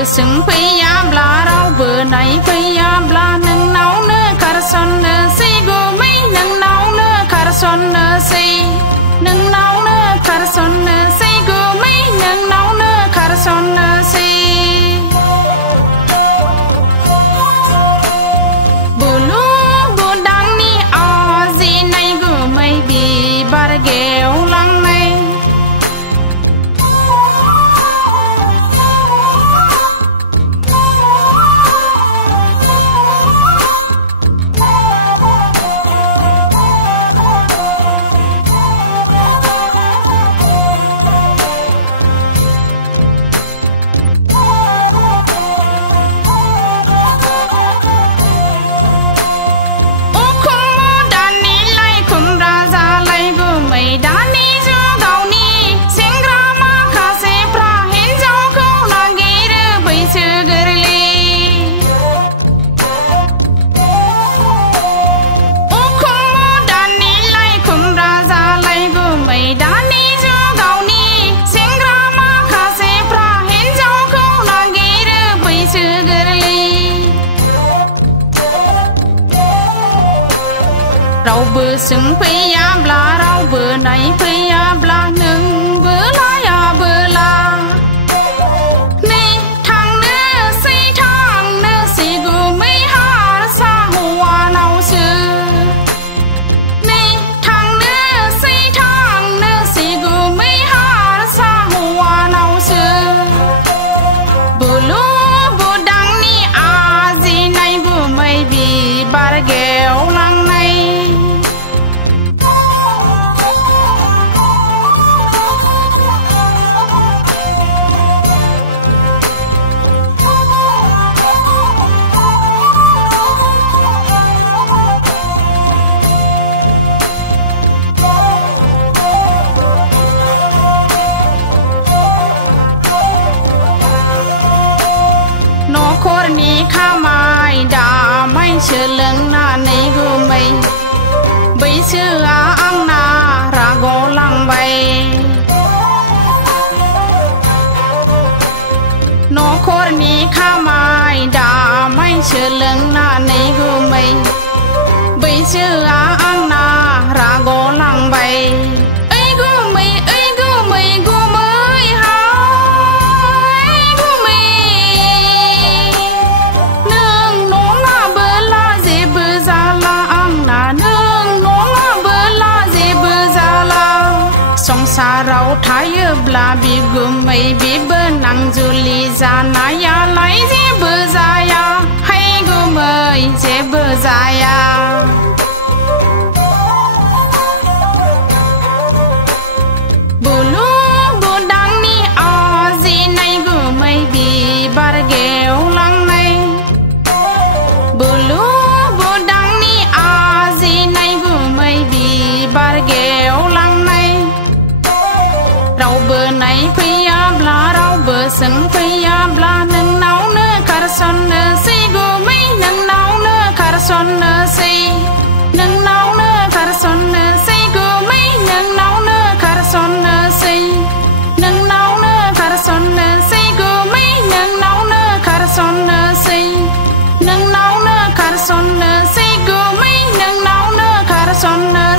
bờ sừng phi yam la rau bờ này phi yam la nâng nấu nơ cà son nơ si gu mấy nâng nấu nơ cà son nơ si nâng nấu nơ cà son nơ si gu mấy nâng nấu nơ cà son nơ si bulu bu đăng ni a gì này gu mấy bi bar gheo lăng này rau bờ sừng phi yam la rau bờ này phi yam la nâng bờ la ya bờ la ni thằng nơ si gu mấy ha sa hoa nâu sư ni thằng nơ si gu mấy ha sa hoa nâu sư bờ lu bờ đăng ni a gì này gu mấy bi bar gheo lăng này khor ni kha mai đã mai chưa lưng na này gu mây bây chưa ang na ra go lang bay nó khor ni kha mai đã mai chưa lưng na này gu mây bây chưa ang na ra go lang bay sa rau thái bla bi gum mai bi bơ nang juli za na ya lai je bơ za ya hay gum mai je bơ za ya bulu bu dang ni a gì này gum mai bi bar gheo lang này bulu bu dang ni a gì này gum mai bi bar gheo lang này rau bờ này phi yam la rau bờ sừng phi yam la nâng nấu nơ cà son nơ si gu mấy nâng nấu nơ cà son nơ si nâng nấu nơ cà son nơ si gu mấy nâng nấu nơ cà son nơ si nâng nấu nơ cà son nơ si gu mấy nâng nấu nơ cà son nơ si nâng nấu nơ cà son nơ si gu mấy nâng nấu nơ cà son nơ